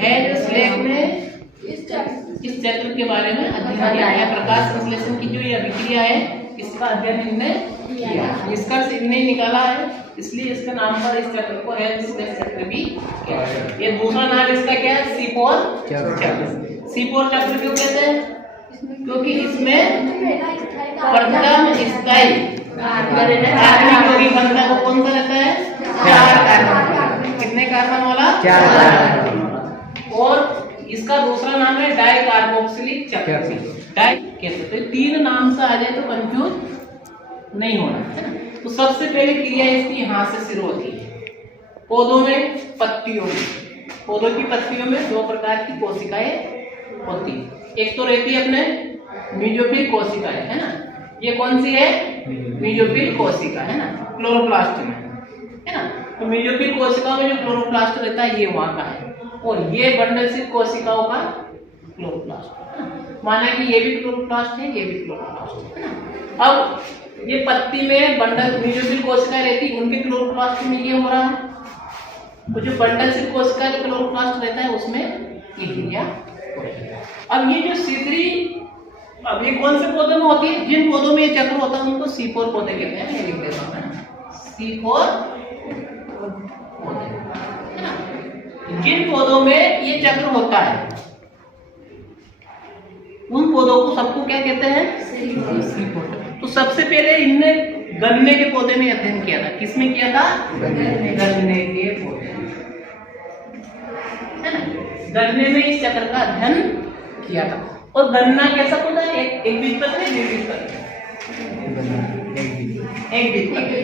है जो श्लेष ने इस चक्र के बारे में अध्ययन किया है। प्रकाश संश्लेषण की जो ये अभिक्रिया है इसका अध्ययन इनने किया, निष्कर्ष इनने निकाला है, इसलिए इसका नाम पर इस चक्र को है श्लेष चक्र भी कहते हैं। ये दूसरा नाम इसका क्या है? C4 चक्र। C4 चक्र क्यों कहते हैं? क्योंकि इसमें प्रथम स्थायी कार्बनिक यौगिक बनता है। वो कौन सा रहता है? 4 कार्बन। कितने कार्बन वाला? 4 कार्बन। और इसका दूसरा नाम है डाई कार्बोक्सिलिक चक्र। डाई कहते हैं। तो 3 नाम से आ जाए तो कंफ्यूज नहीं होना है ना। तो सबसे पहले क्रिया इसकी यहाँ से शुरू होती है। पौधों में, पत्तियों में, पौधों की पत्तियों में 2 प्रकार की कोशिकाएं होती है। एक तो रहती है अपने मेसोफिल कोशिकाएं, है ना। ये कौन सी है? मेसोफिल कोशिका, है ना, क्लोरोप्लास्ट में, है ना। तो मेसोफिल कोशिकाओं में जो क्लोरोप्लास्ट रहता है ये वहां का है, और ये बंडलशील कोशिकाओं का क्लोरोप्लास्ट, है ना। माना कि ये भी क्लोरोप्लास्ट है, ये भी क्लोरोप्लास्ट है ना। अब ये पत्ती में बंडल मेसोफिल कोशिकाएं रहती, उनके क्लोरोप्लास्ट में ये हो रहा है, तो जो बंडलशील कोशिका का क्लोरोप्लास्ट रहता है उसमें ये क्रिया हो रही है। अब ये जो C3, अब ये कौन से पौधों में होती है? जिन पौधों में ये चक्र होता है उनको C4 पौधे कहते हैं। ये लिख देता हूं, है ना, C4 पौधे, है ना। जिन पौधों में ये चक्र होता है उन पौधों को सबको क्या कहते हैं? C4। तो सबसे पहले इनने गन्ने के पौधे में अध्ययन किया था। किसमें किया था? गन्ने के पौधे, है ना। गन्ने में इस चक्र का अध्ययन किया था। और गन्ना कैसा पौधा है? एक बीजपत्री, द्विबीजपत्री, एक बीजपत्री।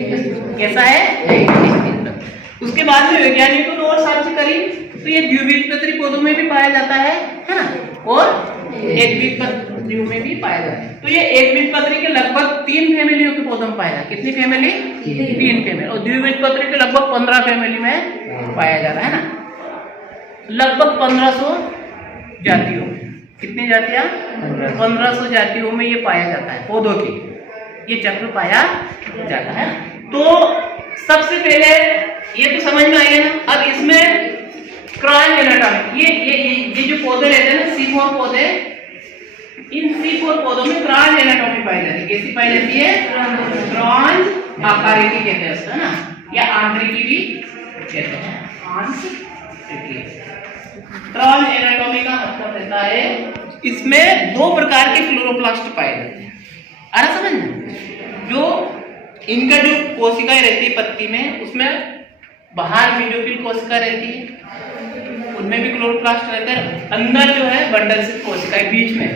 कैसा है? एक बीजपत्री। उसके बाद में वैज्ञानिकों ने और साक्ष्य करी तो ये द्विबीजपत्री पौधों में भी पाया जाता है ना, और एक बीजपत्री में भी पाया जाता है। तो ये एक बीजपत्री के लगभग 3 फैमिलियों के पौधों में पाया जाता है। कितनी फैमिली? 3 फैमिली। और द्विबीजपत्री के लगभग 15 फैमिली में पाया जाता है ना। लगभग 1500 जातियों में। कितनी जातियां? 1500 जातियों में ये पाया जाता है। पौधों की ये चक्र पाया जाता है। तो सबसे पहले ये तो समझ में आएगा ना। अब इसमें क्रॉस एनाटॉमी, ये जो पौधे रहते हैं ना, C4 पौधे, इन C4 पौधों में क्रॉस एनाटॉमी पाई जाती है। कैसी पाई जाती है? क्रॉस आकारिकी कहते हैं उसको, है ना, या आंतरिकी भी कहते हैं। आंतरिकी क्रॉस एनाटॉमी का मतलब रहता है इसमें 2 प्रकार के क्लोरोप्लास्ट पाए जाते हैं। आ रहा समझ में? जो इनका जो कोशिकाएं रहती है पत्ती में, उसमें बाहर मेसोफिल कोशिका रहती है, उनमें भी क्लोरोप्लास्ट रहता है। अंदर जो है बंडलशील कोशिकाएं, बीच में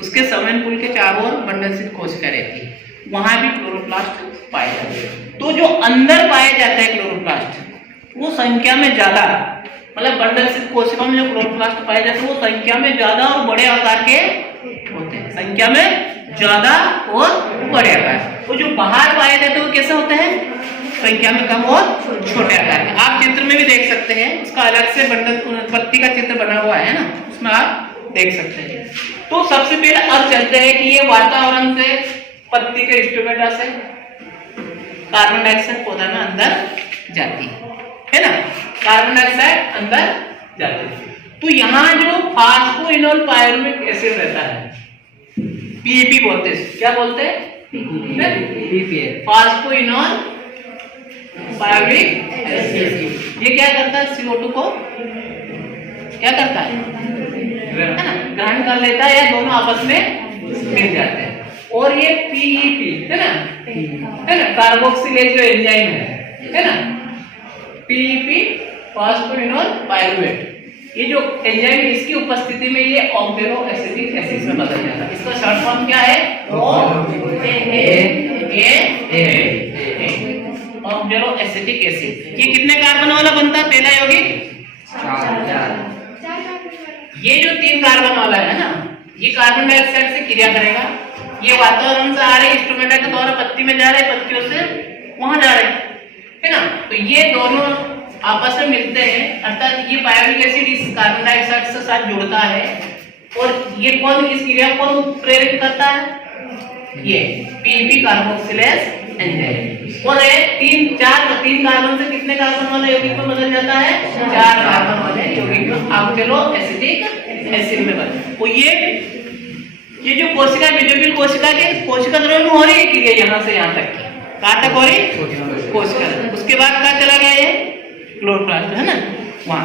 उसके संवहनकुल के चारों ओर बंडलशील कोशिका रहती है, वहां भी क्लोरोप्लास्ट पाए जाते हैं। तो जो अंदर पाए जाता है क्लोरोप्लास्ट वो संख्या में ज्यादा, मतलब बंडलशील कोशिकाओं में जो क्लोरोप्लास्ट पाए जाते हैं वो संख्या में ज्यादा और बड़े आकार के होते हैं। संख्या में ज्यादा और बड़े आकार। वो जो बाहर पाए जाते हैं वो कैसे होते हैं? संख्या में कम और छोटे आकार के। आप चित्र में भी देख सकते हैं, उसका अलग से बंडल पत्ती का चित्र बना हुआ है ना, उसमें आप देख सकते हैं। तो सबसे पहले अब चलते हैं कि ये वातावरण से, पत्ती के स्टोमेटा से कार्बन डाइऑक्साइड पौधा में अंदर जाती है ना, कार्बन डाइऑक्साइड अंदर जाती है। तो यहाँ जो फास्फोइनोल पायरुविक एसिड रहता है, पीईपी बोलते हैं। क्या बोलते हैं? PEP, phosphoenolpyruvic acid. ये क्या करता है? CO2 को क्या करता है ना, ग्रहण कर लेता है, या दोनों आपस में मिल जाते हैं। और ये पीईपी है ना, कार्बोक्सिलेज जो एंजाइम है ना, पीईपी फास्फोइनोल पायरुवेट, ये जो एंजाइम है इसकी उपस्थिति में ये ऑक्टेरो एसिटिक एसिड में बदल जाता है। इसका शॉर्ट फॉर्म क्या है? ऑक्टेरो एसिटिक एसिड। ये कितने कार्बन वाला बनता है? पहला यौगिक 4। ये जो 3 कार्बन वाला है ना, ये कार्बन डाइऑक्साइड से क्रिया करेगा। ये वातावरण से आ रहे स्टोमेटा के द्वारा पत्ती में जा रहे, पत्तियों से वहां जा रहे, है ना। तो ये दोनों आपस में मिलते हैं, अर्थात ये पायरुविक एसिड इस कार्बन डाइऑक्साइड से साथ जुड़ता है। और ये कौन, इस क्रिया को प्रेरित करता है? ये पीईपी कार्बोक्सिलेज एंजाइम। और ये तीन कार्बन से कितने कार्बन वाला यौगिक में बदल जाता है? 4 कार्बन वाले यौगिक में ऑक्टेलो एसिटिक एसिड में बदल। तो ये जो कोशिका बेजोफिल कोशिका द्रव्य में हो रही है क्रिया यहाँ से यहाँ तक, कहाँ तक हो रही? कोशिका। उसके बाद कहाँ चला गया ये? क्लोरोप्लास्ट, है ना, वहाँ।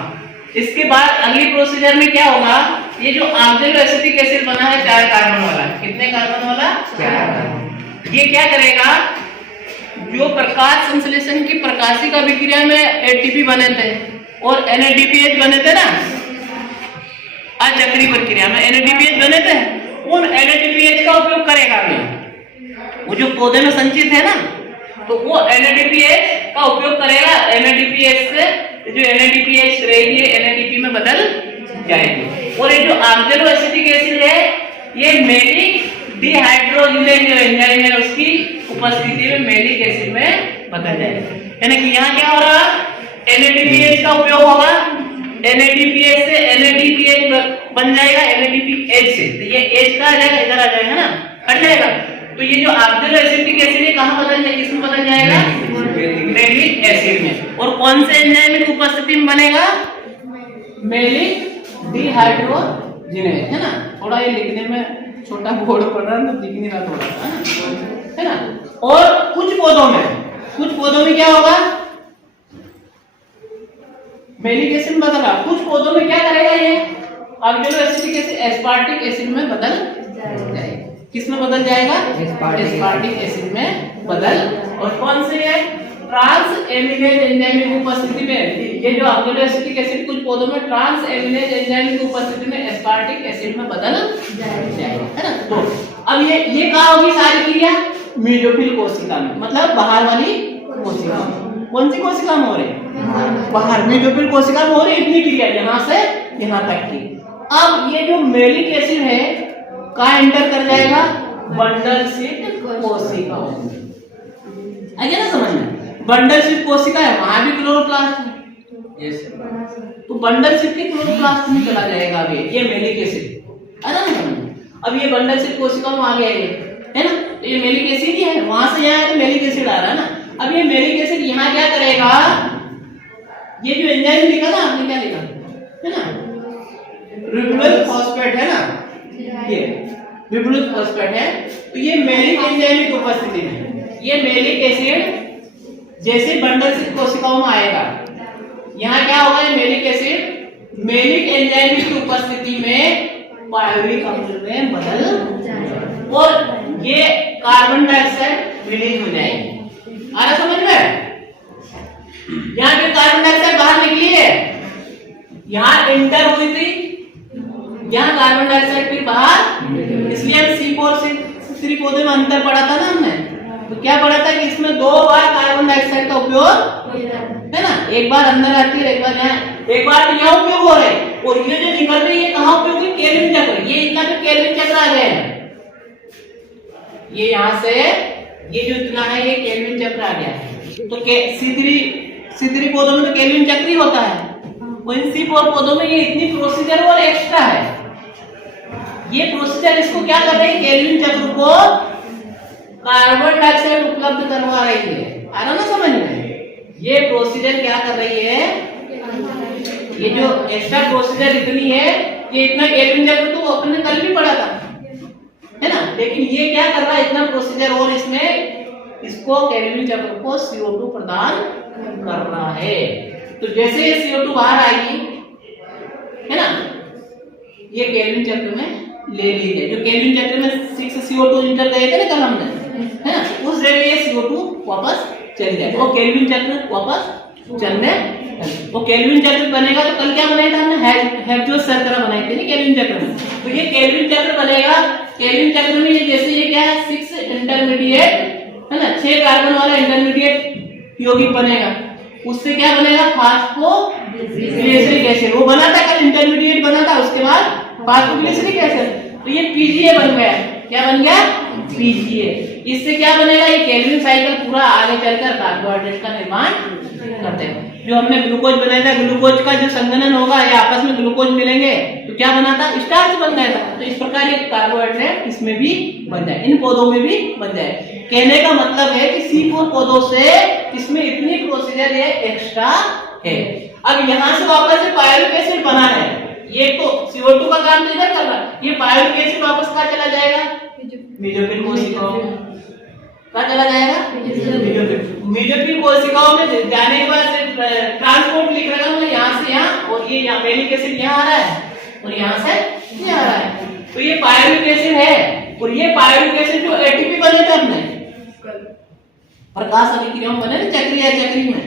इसके बाद अगली प्रोसीजर में क्या होगा? ये जो ऑक्टेलो एसिटिक एसिड बना है 4 कार्बन वाला, कितने कार्बन वाला? 4। ये क्या करेगा? जो प्रकाश संश्लेषण की प्रकाशिक अभिक्रिया में एटीपी बने थे और NADPH बने थे ना, अचक्रीय प्रक्रिया में NADPH बने थे, उन NADPH का उपयोग करेगा ये। वो जो पौधे में संचित है ना, तो वो NADPH का उपयोग करेगा। NADPH से जो NADPH रहेगी NADP में बदल जाएगी। और ये जो ऑक्टेलो एसिटिक एसिड है, ये मेलिक डिहाइड्रोजिनेज जो एंजाइम है उसकी उपस्थिति में मेलिक एसिड में बदल जाएगा। यानी कि यहाँ क्या हो रहा? NADPH का उपयोग होगा, NADPH से NADPH बन जाएगा, NADPH से तो ये H का आ जाएगा, इधर आ जाएगा ना, हट जाएगा। तो ये जो ऑक्टेलो एसिटिक एसिड है कहाँ बदल जाएगा? किसमें बदल जाएगा? मेलिक एसिड में। और कौन से एंजाइम की उपस्थिति में बनेगा? मेलिक डिहाइड्रोजिनेज, है ना। थोड़ा ये लिखने में छोटा बोर्ड पड़ रहा है तो दिख नहीं रहा थोड़ा सा, है ना। और कुछ पौधों में क्या होगा? मेलिक एसिड में बदला। कुछ पौधों में क्या करेगा ये? ऑक्टेलो एसिटिक एसिड एस्पार्टिक एसिड में बदल जाएगा। किस में बदल जाएगा? एस्पार्टिक एसिड में बदल। और कौन से है? ट्रांस एमिनेज एंजाइम की उपस्थिति में ये जो ऑक्टेलो एसिटिक एसिड कुछ पौधों में ट्रांस एमिनेज एंजाइम की उपस्थिति में एस्पार्टिक एसिड में बदल जाएगा, है ना। तो अब ये कहाँ होगी सारी क्रिया? मेसोफिल कोशिका में, मतलब बाहर वाली कोशिका में। कौन सी कोशिका में हो रही? बाहर मेसोफिल कोशिका में हो रही इतनी क्रिया, यहाँ से यहाँ तक की। अब ये जो मेलिक एसिड है कहाँ एंटर कर जाएगा? बंडल शीट कोशिका। आ गया ना समझ में? बंडल शीट कोशिका है, वहां भी क्लोरोप्लास्ट है। यस, तो बंडल शीट के क्लोरोप्लास्ट में चला जाएगा अब ये मेलिक एसिड, है ना समझ। अब ये बंडल शीट कोशिका में आ गया ये, है ना। तो ये मेलिक एसिड ही है, वहां से यहाँ मेलिक एसिड आ रहा है ना। अब ये मेलिक एसिड यहाँ क्या करेगा? ये जो एंजाइम लिखा ना आपने, क्या लिखा है ना? रिबोनुल फॉस्फेट, है ना, ये रिबोनुल फॉस्फेट है। तो ये मेलिक एंजाइम की उपस्थिति में ये मेलिक एसिड जैसे बंडल शीट कोशिकाओं में आएगा, यहाँ क्या होगा? ये मेलिक एसिड मेलिक एंजाइम की उपस्थिति में पायरुविक अम्ल में बदल जाएगा और ये कार्बन डाइऑक्साइड रिलीज हो जाएगी। आ रहा समझ में? यहाँ पे कार्बन डाइऑक्साइड बाहर निकली है, यहाँ इंटर हुई थी, यहाँ कार्बन डाइऑक्साइड फिर बाहर, इसलिए हम C4 C3 पौधे में अंतर पढ़ा था ना हमने। तो क्या पढ़ा था कि इसमें 2 बार कार्बन डाइऑक्साइड का उपयोग है ना, एक बार अंदर आती है, एक बार यहाँ उपयोग हो रहा है। और ये जो निकल रही है कहाँ उपयोग हुई? केल्विन चक्र। ये इतना पे केल्विन चक्र आ गया है, ये यहाँ से ये जो इतना है ये केल्विन चक्र आ गया है। तो C3 पौधों में तो केल्विन चक्र ही होता है, और इन C4 पौधों में ये इतनी प्रोसीजर और एक्स्ट्रा है। ये प्रोसीजर इसको क्या कर रही है? केल्विन चक्र को कार्बन डाइऑक्साइड उपलब्ध करवा रही है। आ रहा ना समझ में? ये प्रोसीजर क्या कर रही है? ये जो एक्स्ट्रा प्रोसीजर इतनी है, ये इतना केल्विन चक्र तो अपने कल भी पढ़ा था, है ना। लेकिन ये क्या कर रहा है? इतना प्रोसीजर और इसमें इसको केल्विन चक्र को CO2 प्रदान कर रहा है। तो जैसे ये CO2 बाहर आएगी, है ना, ये केल्विन चक्र में ले ली है। जो केल्विन चक्र में 6 CO2 इंटर गए थे ना कल हमने, है ना, उस जगह ये CO2 वापस चल जाए। वो केल्विन चक्र वापस चलने, वो केल्विन चक्र बनेगा। तो कल क्या बनाया था हमने? हेक्सोस शर्करा बनाई थी ना केल्विन चक्र में। तो ये केल्विन चक्र बनेगा। केल्विन चक्र में ये जैसे ये क्या है? 6 इंटरमीडिएट, है ना, 6 कार्बन वाला इंटरमीडिएट यौगिक बनेगा। उससे क्या बनेगा? Phosphoglyceric acid. वो बना था कल, इंटरमीडिएट बना था, उसके बाद फास्फोग्लिसरिक एसिड। तो ये PGA बन गया। क्या बन गया? PGA। इससे क्या बनेगा? ये केल्विन साइकिल पूरा आगे चलकर कार्बोहाइड्रेट का निर्माण करते हैं। जो हमने ग्लूकोज बनाया था, ग्लूकोज का जो संघनन होगा, ये आपस में ग्लूकोज मिलेंगे तो क्या बना था, स्टार्च बन गया था। तो इस प्रकार ये कार्बोहाइड्रेट इसमें भी बन जाए, इन पौधों में भी बन जाए। कहने का मतलब है कि C4 पौधों से इसमें इतनी प्रोसीजर ये एक्स्ट्रा है। अब यहाँ से वापस से पायरुविक एसिड बना है, ये तो CO2 का काम तो इधर कर रहा है, ये पायरुविक एसिड वापस कहाँ चला जाएगा, मेसोफिल कोशिकाओं में। कहाँ चला जाएगा, मेसोफिल कोशिकाओं में जाने के बाद ट्रांसपोर्ट लिख रहा हूँ यहाँ से यहाँ, और ये यहाँ मेलिक एसिड यहाँ आ रहा है और यहाँ से ये आ रहा है। तो ये पायरुविक एसिड है, और ये पायरुविक एसिड जो एटीपी बने थे अपने प्रकाश अभिक्रिया में बने ना, चक्री में,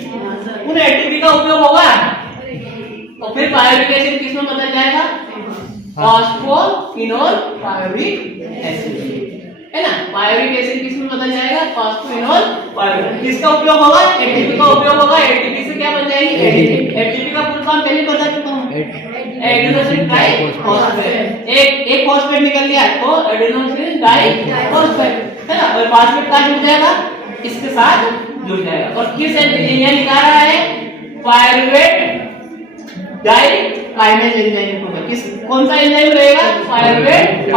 उन एटीपी का उपयोग होगा और फिर पायरुविक एसिड किस में बदल जाएगा, फॉस्फोइनोल पायरुविक एसिड, है ना। पायरुविक एसिड किस में बदल जाएगा, फॉस्फोइनोल पायरुविक। किसका उपयोग होगा, एटीपी का उपयोग होगा। एटीपी से क्या बन जाएगी, एटीपी का फुल फॉर्म पहले बता चुका हूं, एडेनोसिन ट्राइफॉस्फेट। एक फॉस्फेट निकल गया तो एडेनोसिन डाइफॉस्फेट, है ना। और फॉस्फेट का जुड़ जाएगा, इसके साथ जुड़ जाएगा। और किस ये लिखा रहा है, पायरुवेट डाइकाइनेज एंजाइम होगा। किस कौन सा एंजाइम रहेगा, पायरुवेट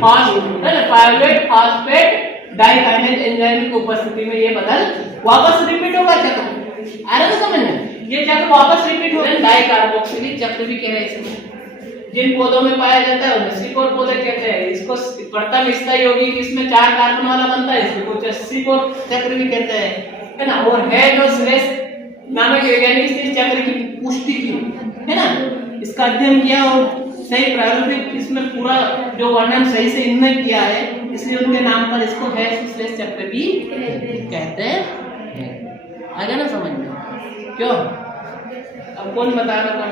फॉस्फेट, है ना। पायरुवेट फॉस्फेट डाइकाइनेज एंजाइम की उपस्थिति में ये बदल वापस रिपीट होगा चक्र। आ रहा है समझ में, ये चक्र वापस रिपीट हो रहा है। डाइकार्बोक्सिलिक चक्र भी कह रहे हैं इसमें। जिन पौधों में पाया जाता है उन्हें C4 पौधे कहते हैं। इसको प्रथम स्थायी यौगिक इसमें 4 कार्बन वाला बनता है, इसको C4 चक्र भी कहते हैं, है ना। और है जो श्रेष्ठ नामक वैज्ञानिक इस चक्र की पुष्टि की, है ना, इसका अध्ययन किया और सही प्रायोगिक इसमें पूरा जो वर्णन सही से इन्होंने किया है, इसलिए उनके नाम पर इसको है श्रेष्ठ चक्र भी कहते हैं। आ गया ना समझ में, क्यों। अब कौन बता रहा था।